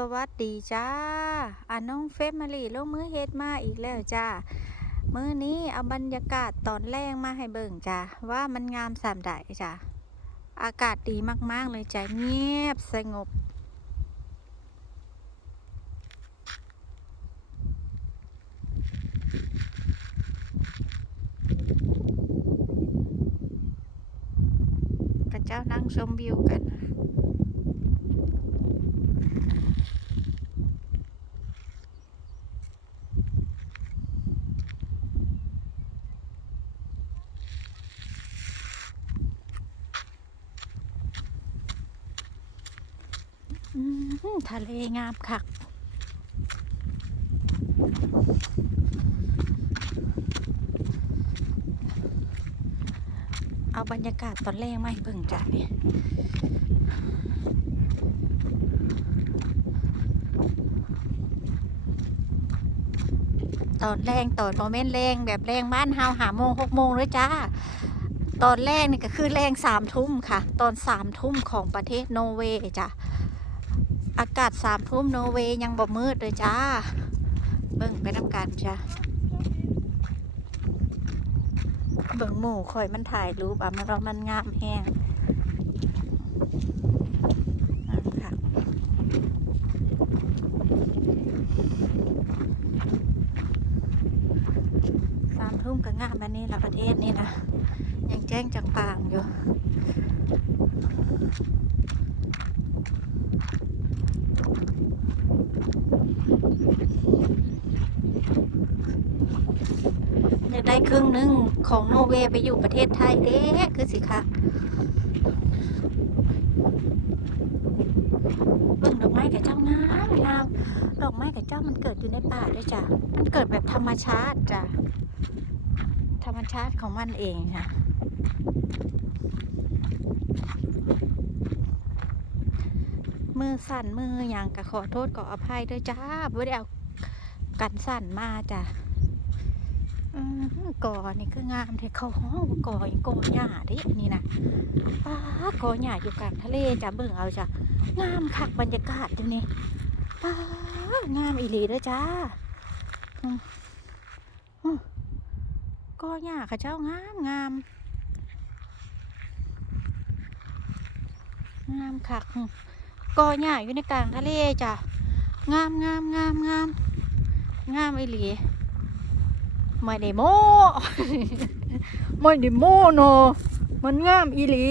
สวัสดีจ้าอาน้องเฟมารีลงมือเฮ็ดมาอีกแล้วจ้ามื้อนี้เอาบรรยากาศตอนแรกมาให้เบิ่งจ้าว่ามันงามสามใดจ้าอากาศดีมาก ๆ เลยจ้าเงียบสงบพระเจ้านั่งชมวิวกันอืม ทะเลงามคักเอาบรรยากาศตอนแรกมาให้เบิ่งจ้ะเนี่ยตอนแรงตอนโมเมนต์แรงแบบแรงบ้านเฮาหาโมงหกโมงเลยจ้า ตอนแรกนี่ก็คือแรงสามทุ่มค่ะ ตอนสามทุ่มของประเทศโนเวย์จ้ะ อากาศสามทุ่มโนเวย์ยังบ่มืดเลยจ้า เบิ่งไปน้ำกันจ้ะเบิ่งหมู่คอยมันถ่ายรูปอะมันเรามันงามแห้งงามค่ะสามทุ่มก็งามแบบนี้ละประเทศนี่นะยังแจ้งจังปางอยู่ อยากได้ครึ่งหนึงของโนเวย์ไปอยู่ประเทศไทยเด้คือสิคะเบิ่งดอกไม้กับเจ้างามงามดอกไม้กับเจ้ามันเกิดอยู่ในป่าด้วยจ้ะ มันเกิดแบบธรรมชาติจ้ะ ธรรมชาติของมันเองค่ะ มือสั่นมืออย่างกะขอโทษขออภัยด้วยจ้าไม่ได้เอากันสั่นมาจ้ะก่อนี่คืองามเทเขาห้องก่ออย่างก่อหญ้าดินี่นะป้าก่อหญ้าอยู่กลางทะเลจ้ะเบิ่งเอาจ้ะงามคักบรรยากาศอยู่นี่ป้างามอีหลีด้อจ้าก่อหญ้าเขาเจ้างามงามงามคัก กอหญ้าอยู่ในกลางทะเลจ้ะงามงามงามงามงามอีหลีไม่ได้โม้ไม่ได้โม้เนอะมันงามอีหลี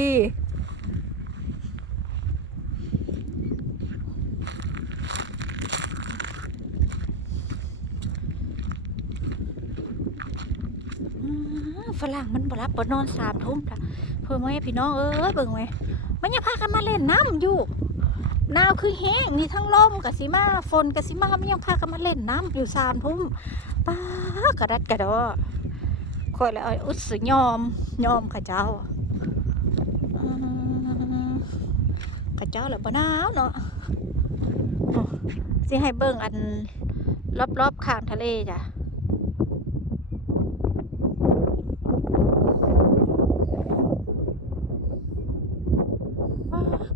ฝรั่งมันบรับบ่นอนสามทุ่มจ้ะเพื่อไม่ให้พี่น้องเอ้ยเบิ่งไว้มันยังพากันมาเล่นน้ำอยู่ หนาวคือแห้งนี่ทั้งลมกับสิมาฝนกับสิมามันยังพากันมาเล่นน้ำอยู่สามทุ่มป้ากระดัดกระดอคอยแล้วเอาอุดสยอมยอมข้าเจ้าข้าเจ้าแล้วบ่หนาวเนาะสิให้เบิ่งอันรอบๆข้างทะเลจ้ะ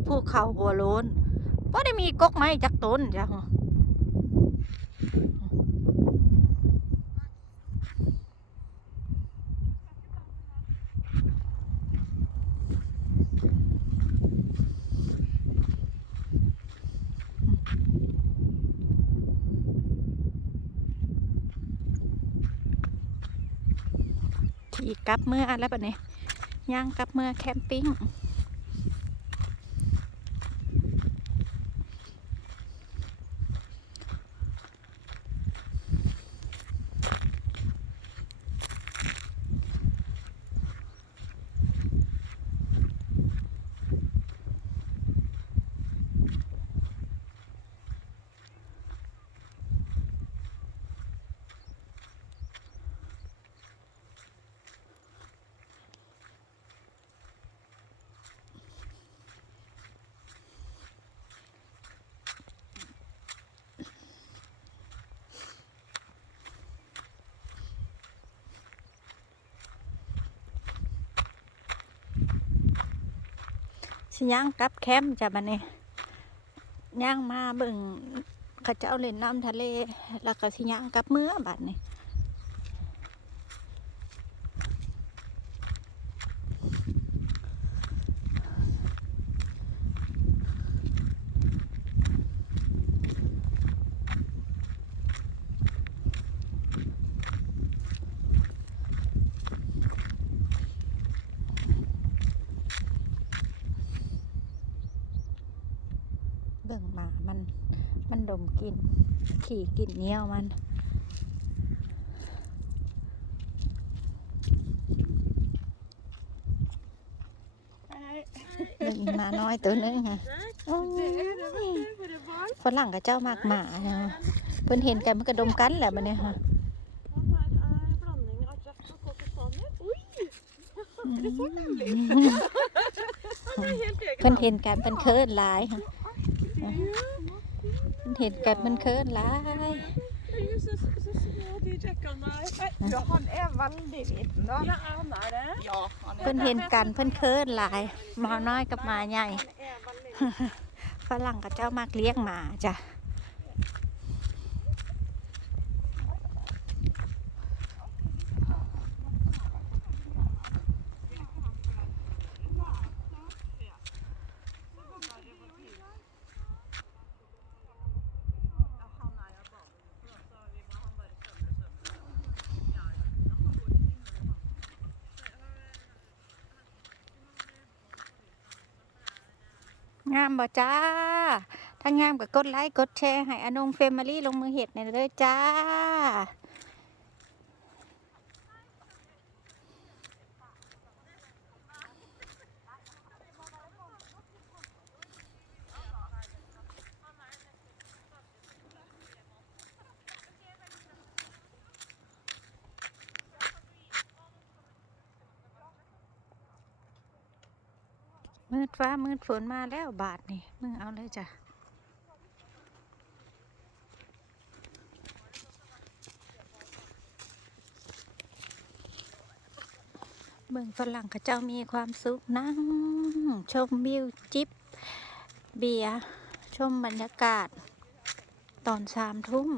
ภูเขาหัวโลน ก็ได้มีกกไม้จักต้นจ้ะขี่กลับเมื่อแล้วปะเนี่ยย่างกลับเมื่อแคมปิ้ง สิย่างกับแคมป์จ้ะบัดนี้ย่างมาเบิ่งเขาเจ้าเล่นน้ำทะเล แล้วก็สิย่างกับเมื่อบัดนี้เบิ่งห มันดมกลิ่นขี่กลิ่นเนี้ยวมัน หนึ่งหมาน้อยตัวหนึงค่ะโอ้ยฝรั่งกับเจ้ามากหมาเนาะเพิ่นเห็นกันมันก็ดมกันแหละบัดนี้ค่ะ เพิ่นเห็นกันเพิ่นเคินหลายค่ะ เพิ่นเห็นกันเพิ่นเคินหลาย Det är ju så, så små de Jackarna. Ja, han er veldig liten, da. Ja, han er det. Ja, han เพิ่นเห็นกันเพิ่นเคินหลายหมาน้อยกับหมาใหญ่ er veldig liten. ฝรั่งกับเจ้ามากเลี้ยงหมาจ้ะ งามบ่จ้า ถ้างามก็กดไลค์กดแชร์ให้อนงเฟมิลี่ลงมือเห็ดในอยเลยจ้า ฟ้ามืดฝนมาแล้วบาทนี่มึงเอาเลยจ้ะเบิ่งฝรั่งเขาเจ้ามีความสุขนั่งชมวิวจิบเบียร์ชมบรรยากาศ ตอนสามทุ่ม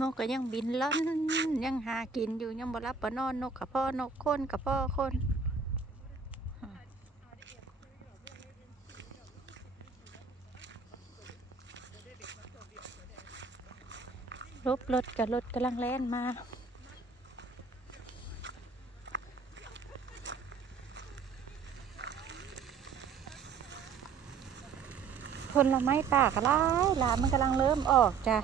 นกก็ยังบินล่อนยังหากินอยู่ยังบรับบ่นอนนกกับพ่อนกคนกับพ่อคน รบรถกับรถกำลังแล่นมาผลไม้ป่ากระลายหลามันกำลังเริ่มออกจ้ะ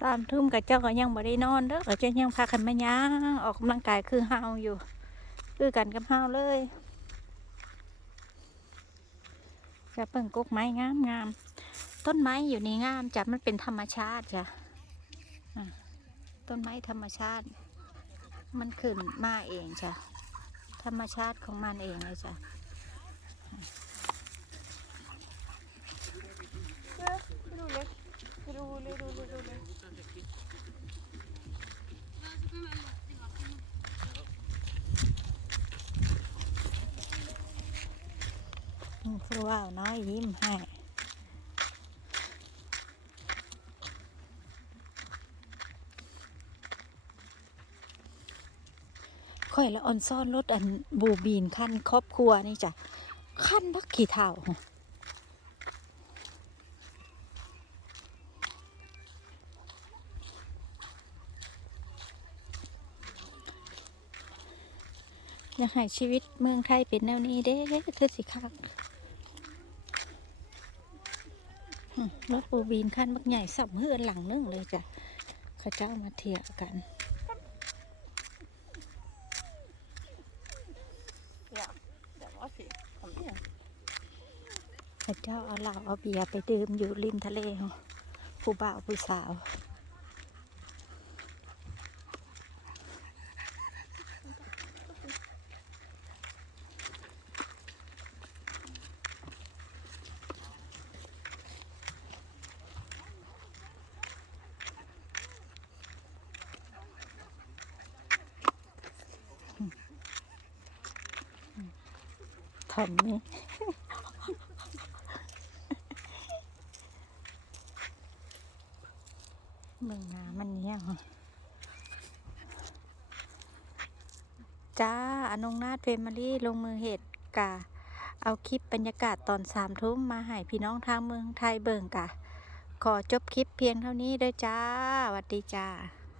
สามทุ่มกับเจ้าก็ยังบ่ได้นอนเด้อก็จะยังพากันมาย่างออกกำลังกายคือเฮาอยู่ คือกันกับเฮาเลยจะเปิ่งกกไม้งามงามต้นไม้อยู่นี่งามจ้ะมันเป็นธรรมชาติจ้ะต้นไม้ธรรมชาติ มันขึ้นมาเองจ้ะธรรมชาติของมันเองเลยจ้ะ Rolig. Rolig, rolig, rolig. อืมคื อว่าน้อยยิ้มให้ค่อยละออนซ่อนรถอันบูบีนขั้นครอบครัวนี่จ้ะขั้นบักกี่เท่าอยากให้ชีวิตเมืองไทยเป็นแนวนี้เด้คือสิคักอืม รถบูบีนขั้นบักใหญ่สับเฮือนหลังนึงเลยจ้ะเขาเจ้ามาเที่ยวกัน Ja, det var fint. Kom igjen. พระเจ้าเอาเหล้าเอาเบียร์ไปดื่มอยู่ริมทะเลผู้บ่าวผู้สาว อมนี่เมืองน้ำมันเนี้ยจ้าอนงนาถเฟมิลี่ลงมือเหตุกะ เอาคลิปบรรยากาศตอนสามทุ่มมาให้พี่น้องทางเมืองไทยเบิ่งกะ ขอจบคลิปเพียงเท่านี้เด้อจ้าสวัสดีจ้า